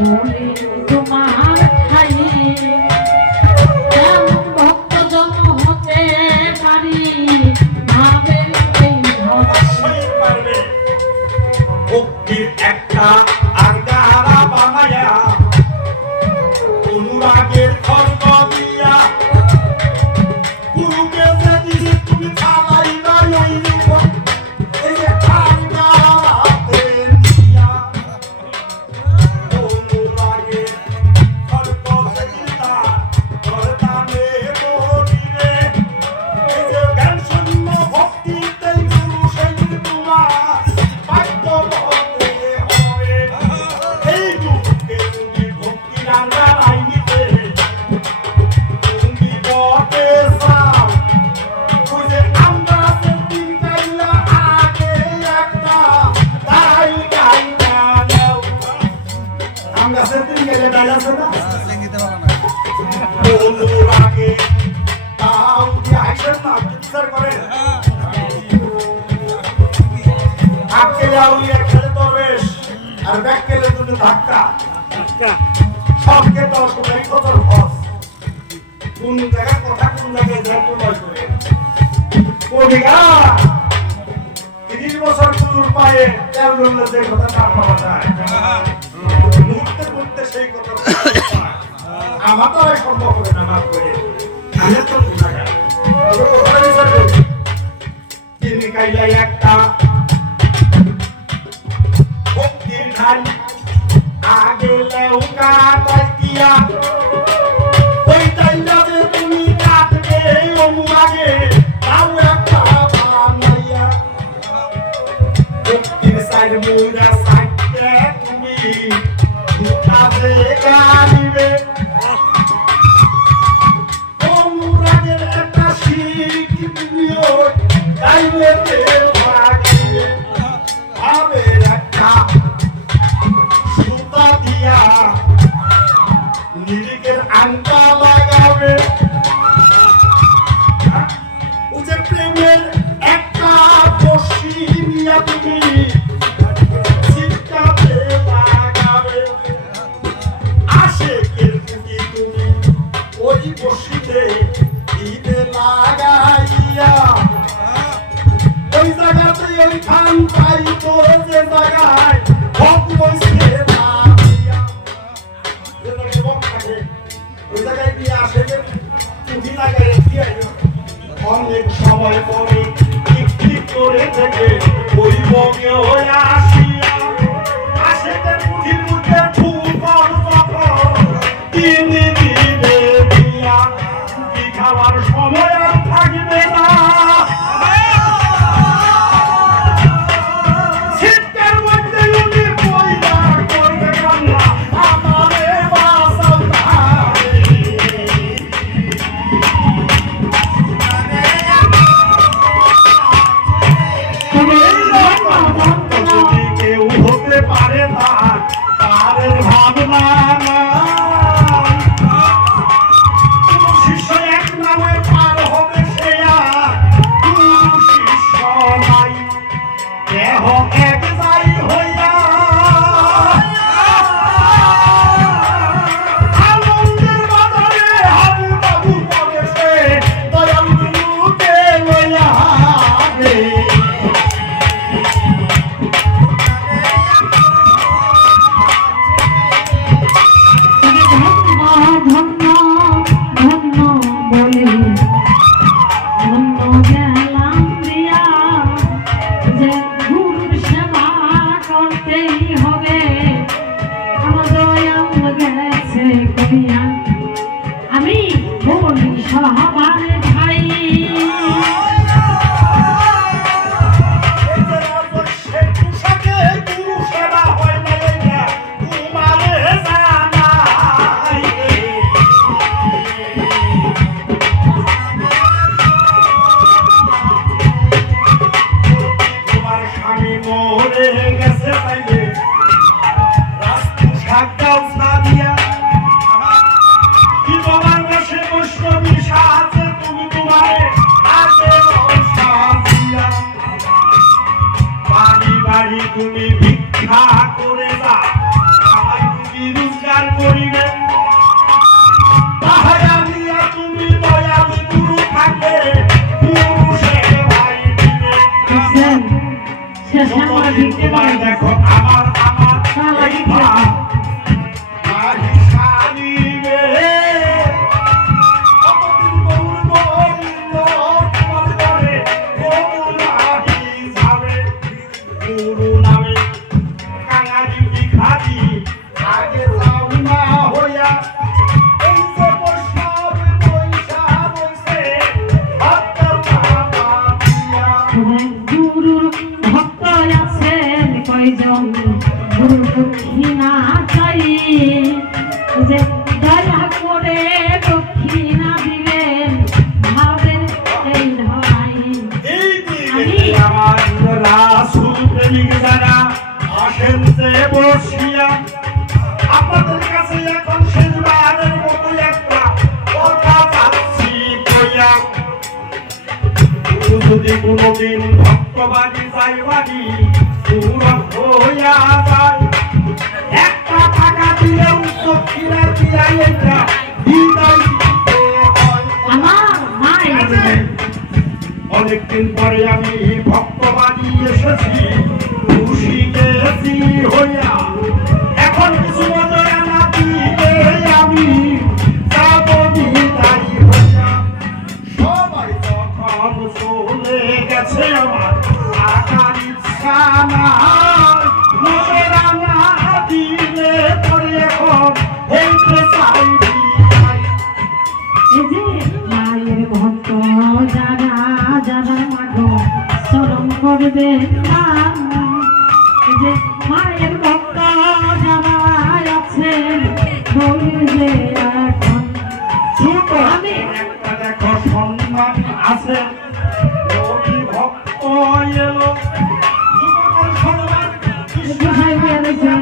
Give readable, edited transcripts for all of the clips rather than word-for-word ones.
বলি তোমার ঠাই এমন ভক্তজন হতে পারি ভাবে এই অবশ্যই পারবে ভক্তির একটা আজ্ঞাহারা বানায়া অনুরাগের খর্ব দিয়া গুরুকে যদি তুমি খালাই নাই এই যে আজ্ঞাহাতে দিয়া অনুরাগের খর্ব দিয়া করতানে তোরিরে এই যে জ্ঞান শূন্য ভক্তিতে গুরু সেই তোমার বাক্য বলতে হবে এই যুগে যদি ভক্তি রান্না আইনিতে তুমি বটে সাও বুঝে আমরা সেদিন গাইলা আগে একটা তাই গাইলা নাও আমরা সেদিন গেলে গাইলাছে না অনুরাগে তাও যে আইসেন না বিচার করে আজকে আউলিয়া খেলে দরবেশ আর ব্যাক খেলে দুটো ধাক্কা সবকে তো সবাই কত খরচ কোন জায়গায় কথা কোন জায়গায় যায় প্রমাণ করে কবিরা 30 বছর পুতুর পায়ে তেল রঙের যে কথা না পাওয়া যায় মুহূর্তে মুহূর্তে সেই কথা আমার তো আর সম্ভব হবে না মাফ করে আমি তো জায়গা কথা বিচার করি তিনি কাইলাই একটা ভক্তির ধান আগে লেউকা পাইয়া ওই টাইমটাতে তুমি কাটবে অনুরাগে তাও একটা বানাইয়া ভক্তির সাইড মুরা সাইডে তুমি উঠাবে গানিবে অনুরাগের একটা শিখ তুমিও গাইবে ভাগিবে ভাবে একটা সুতা দিয়া নিরিকের আংটা লাগাবে যে প্রেমের একটা বসি নিয়া তুমি চিন্তাতে লাগাবে আশেকের পুঁজি তুমি ওই বসিতে দিতে লাগাইয়া ওই জায়গাতে ওই খান পাইতো যে জায়গায় ভোগ বসে দাঁড়িয়া যে জায়গায় ভোগ থাকে ওই জায়গায় দিয়ে আসে যে পুঁজি লাগাই দিয়ে অনেক সময় পরে ঠিক ঠিক করে থেকে ওই ভোগে হয়ে আসিয়া আশেকের পুঁজির মধ্যে ফুকর যখন তিনি দিবে দিয়া কি খাবার সময় আর থাকবে না তুমি ভিক্ষা করে যা চাই যে দয়া করে দক্ষিণা দিলেন ভাবেন এই ভাই এই দিকে আমার রাসূল প্রেমিক যারা আসেন যে বসিয়া আপনাদের কাছে এখন শেষবারের মতো একটা কথা চাচ্ছি কইয়া যদি কোনোদিন ভক্তবাদী যাইবানি পূরণ হইয়া যায় একটা টাকা দিলেও দক্ষিণা দিয়া এটা বিদায় দিতে হয়। আমার মায়ের অনেকদিন পরে আমি ভক্তবাদী এসেছি খুশি গেছি হইয়া এখন কিছু মজা না দিলে আমি যাব বিদায় হইয়া সবাই যখন চলে গেছে আমার টাকার ইচ্ছা নাই মজা না দিলে পরে এখন হইতে চাই বিদায়। এই যে মায়ের ভক্ত যারা যারা মাগো চরণ করবে নাম। এই যে মায়ের ভক্ত যারা আছেন বলবে যে এখন ছোট একটা দেখো সম্মান আছে যদি ভক্ত এলো যুবকের সম্মান কোথায় হয়ে রয়েছে?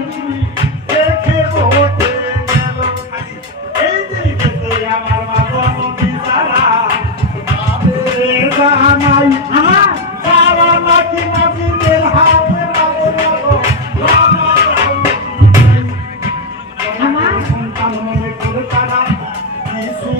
দেখে বলতে গেল এই দিকে আমার মাধবী যারা তাদের জানাই আমার যারা নাকি নাজিদের হাতে আমার সন্তান মনে করে তারা কিছু